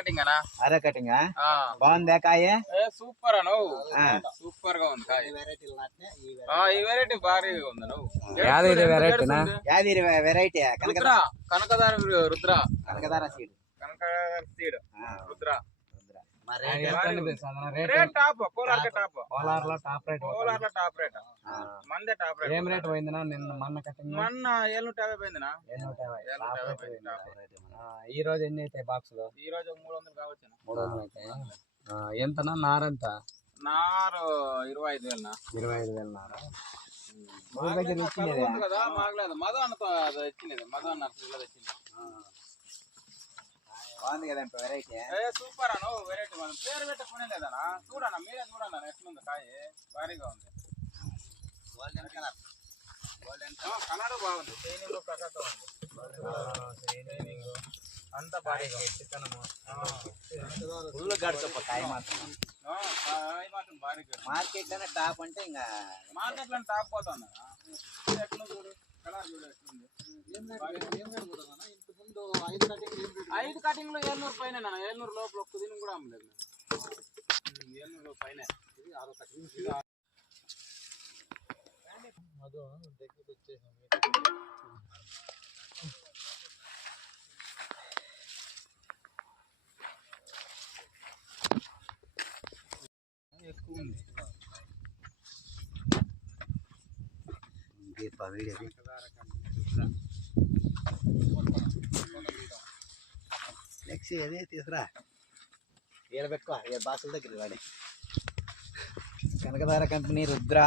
Cutting అనా? అర cutting బాగుందా కాయ? సూపర్ అను, సూపర్ గా ఉంది కాయ. ఈ వెరైటీ భారీగా ఉంది. యాది variety Kanakadhara Rudra, Kanakadhara seed, Kanakadhara seed Rudra. ఏం రేట్ పోయిందినా నిన్న? మొన్న 750 పోయిందినా. ఈ రోజు ఎన్ని అవుతాయి బాక్సులు? ఈ రోజు 300 కావచ్చు. 300 అవుతాయి. ఎంతనా నారంత? నారు 25,000. 25,000 నారా? కదా మాగలేదు. మధు వచ్చింది, మధు అన్న తెచ్చింది. బాగుంది కదా వెరైటీ? సూపర్ అను, వెరైటీ మనం పేరు పెట్టుకునే లేదనా. చూడన్నా, మీరే చూడన్నా ఎట్లుంది కాయ, భారీగా ఉంది. కలర్ బాగుంది, షైనింగ్ ప్రకాశం ఉంది, అంత భారీగా ఫుల్ గడుచప్ప కాయ మాత్రం. భారీగా మార్కెట్ లోనే టాప్ అంటే ఇంకా మార్కెట్ లో టాప్ పోతుంది. ఎట్లా చూడు, కలర్ చూడు ఎట్లుంది. 5 కటింగ్లు 700 పైన, 700 లోపల ఒక్క దినం కూడా అమ్మలేదు. 700 పైన ఎక్కువ ఉంది. నెక్స్ట్ ఏది తీసుకురా, ఏడ పెట్టుకో, ఏ బాక్సుల దగ్గర వాడి. కనకదార కంపెనీ రుద్ర.